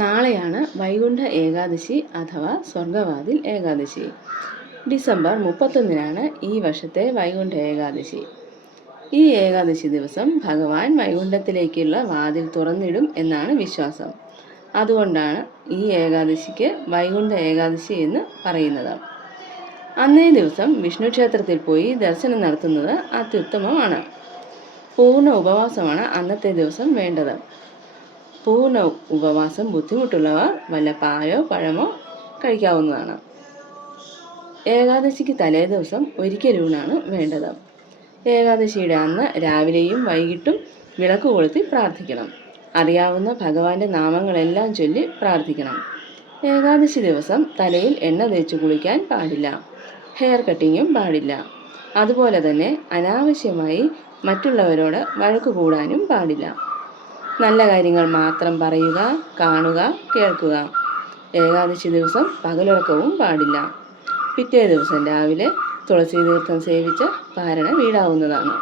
നാളെയാണ് വൈകുണ്ഠ ഏകാദശി അഥവാ സ്വർഗവാതിൽ ഏകാദശി. ഡിസംബർ 31-നാണ് ഈ വർഷത്തെ വൈകുണ്ഠ ഏകാദശി. ഈ ഏകാദശി ദിവസം ഭഗവാൻ വൈകുണ്ഠത്തിലേക്കുള്ള വാതിൽ തുറന്നിടും എന്നാണ് വിശ്വാസം. അതുകൊണ്ടാണ് ഈ ഏകാദശിക്ക് വൈകുണ്ഠ ഏകാദശി എന്ന് പറയുന്നത്. അന്നേ ദിവസം വിഷ്ണു ക്ഷേത്രത്തിൽ പോയി ദർശനം നടത്തുന്നത് അത്യുത്തമമാണ്. പൂർണ്ണ ഉപവാസമാണ് അന്നത്തെ ദിവസം വേണ്ടത്. പൂർണ്ണ ഉപവാസം ബുദ്ധിമുട്ടുള്ളവർ വല്ല പാലോ പഴമോ കഴിക്കാവുന്നതാണ്. ഏകാദശിക്ക് തലേ ദിവസം ഒരിക്കലൂണാണ് വേണ്ടത്. ഏകാദശിയുടെ അന്ന് രാവിലെയും വൈകിട്ടും വിളക്ക് കൊളുത്തി പ്രാർത്ഥിക്കണം. അറിയാവുന്ന ഭഗവാന്റെ നാമങ്ങളെല്ലാം ചൊല്ലി പ്രാർത്ഥിക്കണം. ഏകാദശി ദിവസം തലയിൽ എണ്ണ തേച്ച് കുളിക്കാൻ പാടില്ല. ഹെയർ കട്ടിങ്ങും പാടില്ല. അതുപോലെ തന്നെ അനാവശ്യമായി മറ്റുള്ളവരോട് വഴക്ക് കൂടാനും പാടില്ല. നല്ല കാര്യങ്ങൾ മാത്രം പറയുക, കാണുക, കേൾക്കുക. ഏകാദശി ദിവസം പകലുറക്കവും പാടില്ല. പിറ്റേ ദിവസം രാവിലെ തുളസി തീർത്ഥം സേവിച്ച് പാരണ വീടാവുന്നതാണ്.